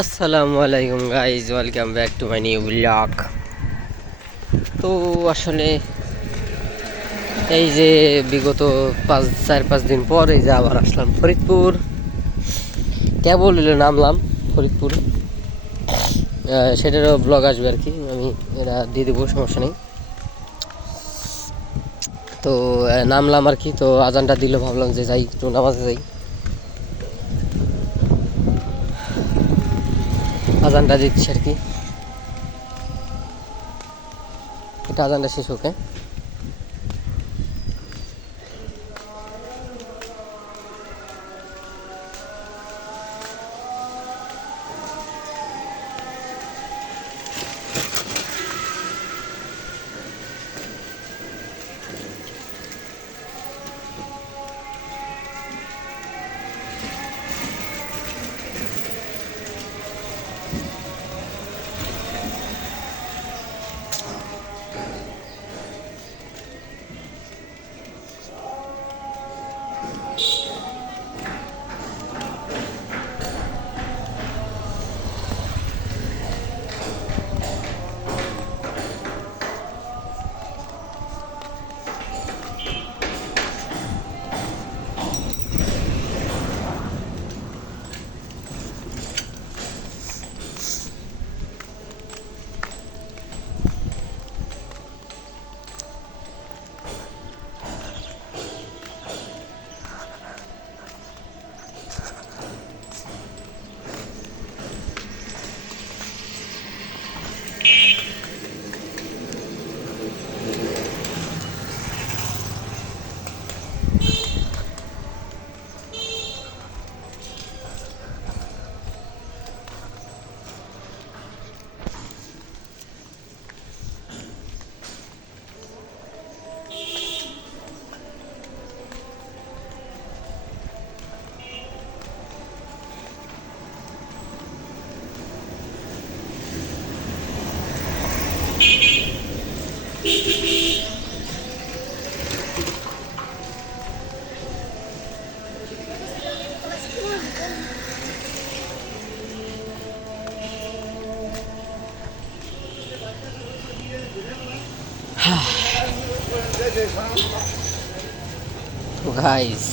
আসসালামু আলাইকুম guys, welcome back to my new blog. তো আসলে এই যে বিগত 4-5 দিন পর এই যে আবার আসলাম ফরিদপুর। কেবল নামলাম ফরিদপুর, সেটারও ব্লগ আসবে আর কি, আমি এটা দিয়ে দেবো, সমস্যা নেই। তো নামলাম আর কি, তো আজানটা দিল, ভাবলাম যে যাই একটু নামাজে যাই। আজানটা দিচ্ছি আর কি, এটা আজানটা শেষ হোক। গাইস,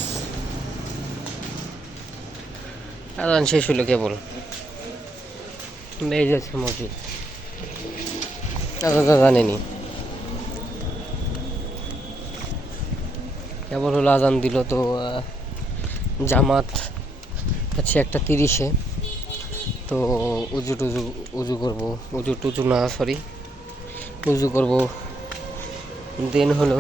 আজান শেষ হলো কেবল, এই যাচ্ছে মসজিদ, আজান তো জানেনি, কেবল হলো আজান দিল। তো জামাত আছে 1:30-এ, তো উজু করবো, উজু না সরি, উজু করবো, দেন হলো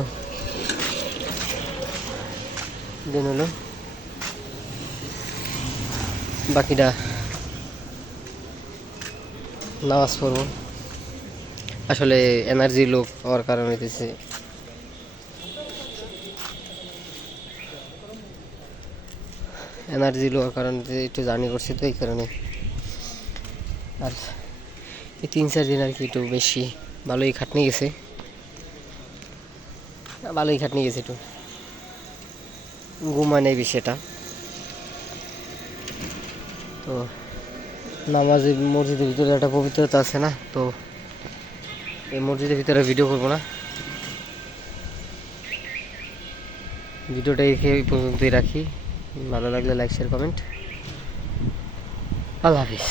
বাকিটা নামাজ পড়বো। আসলে এনার্জি লো হওয়ার কারণে হইতেছে, একটু জার্নি করছি, তো এই কারণে। আর এই 3-4 দিন আর কি একটু বেশি ভালোই খাটনি গেছে, একটু ঘুমায় নেই বিষয়টা। তো নামাজের মসজিদের ভিতরে একটা পবিত্রতা আছে না, তো এই মসজিদের ভিতরে ভিডিও করবো না, ভিডিওটা এই পর্যন্তই রাখি। ভালো লাগলে লাইক, শেয়ার, কমেন্ট। আল্লাহ হাফিজ।